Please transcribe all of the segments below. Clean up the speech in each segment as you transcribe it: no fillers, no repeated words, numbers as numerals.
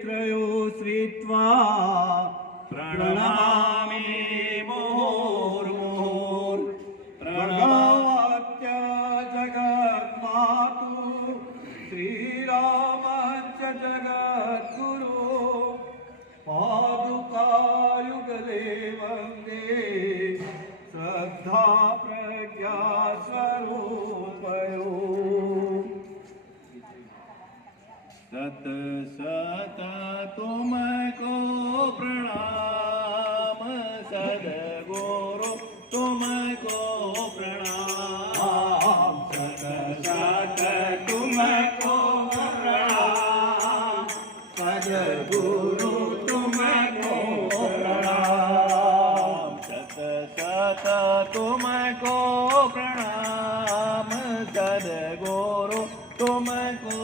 त्रयो श्रित्वा प्रणमामि मुहुर्मुहुर् भगवत्य जगन्मातु श्रीरामस्य जगद्गुरु पादुकायुगले वन्दे श्रद्धा प्रज्ञा स्वरूपयो। सत सत तुमको प्रणाम सद्गुरु तुमको प्रणाम। सत सत तुमको प्रणाम सद्गुरु तुमको प्रणाम। सत सत तुमको प्रणाम सद्गुरु तुमको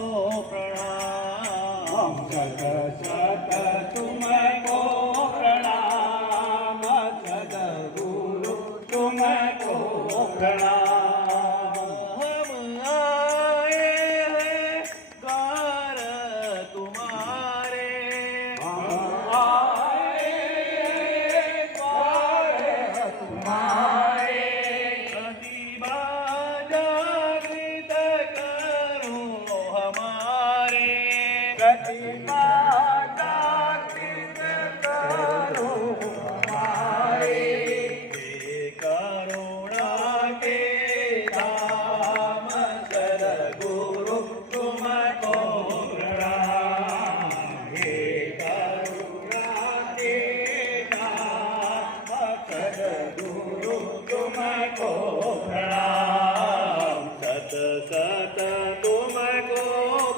प्रणाम। सत सत तुमको प्रणाम सद्गुरु तुमको प्रणाम। हम आए हैं कार तुम्हारे तुम्हारे प्रतिभा जागृत करो हमारे। प्रतिभा जागृत करो हमारे। हे करुणा के धाम सद्गुरु तुमको प्रणाम। हे करुणा के धाम सद्गुरु तुमको प्रणाम। सत सत तुमको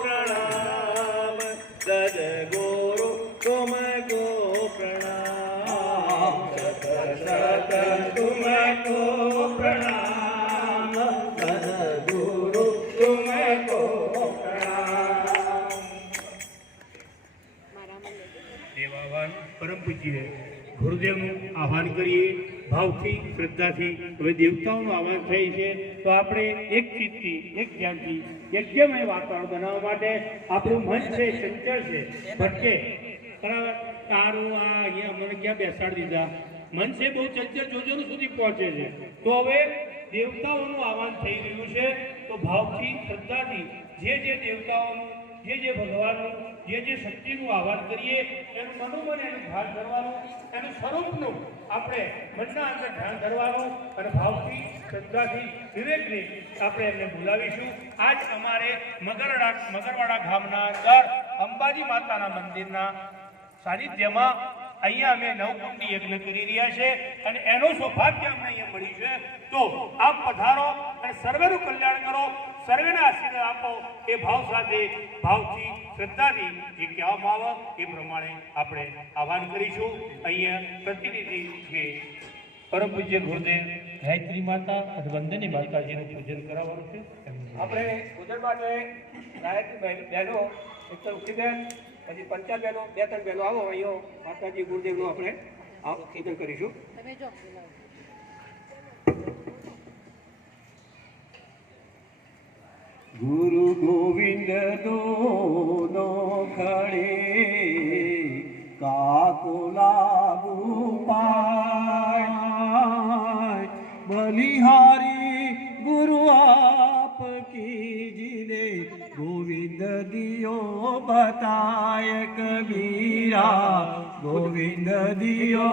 प्रणाम सद्गुरु तुमको प्रणाम। सत सत तुमको प्रणाम सद्गुरु तुमको प्रणाम। દેવાવાન પરમ પૂજ્ય ગુરુદેવનું આહ્વાન કરીએ ભાવથી શ્રદ્ધાથી। હવે દેવતાઓનું આહ્વાન થાય છે તો આપણે એક ચિત્તથી એક ધ્યાનથી યજ્ઞમય વાતાવરણ બનાવવા માટે આપણું મન છે ચંચળ છે ભટકે બરાબર। તારું આ અહીંયા મને ક્યાં બેસાડી દીધા મન છે બહુ ચંચળ જોજોનું સુધી પહોંચે છે। તો હવે દેવતાઓનું આહ્વાન થઈ રહ્યું છે તો ભાવથી શ્રદ્ધાથી જે દેવતાઓનું જે ભગવાનનું જે શક્તિનું આહ્વાન કરીએ એનું મનોમન એનું ધ્યાન કરવાનું, એનું સ્વરૂપનું આપણે મનના અંદર ધ્યાન કરવાનું અને ભાવથી શ્રદ્ધાથી વિવેકથી આપણે એમને બોલાવીશું। આજ અમારે મગરવાડા ગામના અંદર અંબાજી માતાના મંદિરના સાનિધ્યમાં અહીંયા અમે નવકુંડી યજ્ઞ કરી રહ્યા છે અને એનું સૌભાગ્ય અમને અહીંયા મળ્યું છે। તો આપ પધારો અને સર્વેનું કલ્યાણ કરો, સર્વેના આશીર્વાદ આપો એ ભાવ સાથે ભાવથી શ્રદ્ધાથી જે કહેવામાં આવે એ પ્રમાણે આપણે આહ્વાન કરીશું। અહીંયા પ્રતિનિધિ છે પરમ પૂજ્ય ગુરુદેવ ગાયત્રી માતા અને વંદની માતાજીનું પૂજન કરાવવાનું છે। આપણે પૂજન માટે ગાયત્રી બહેનો એક તો ઉઠીબેન પછી પંચાયત બહેનો બે ત્રણ બહેનો આવો અહીંયા માતાજી ગુરુદેવનું આપણે પૂજન કરીશું। गुरु गोविंद दोनों खड़े काको लागू पाय। बलिहारी गुरु आप कीजिए गोविंद दियो बताय कबीरा गोविंद दियो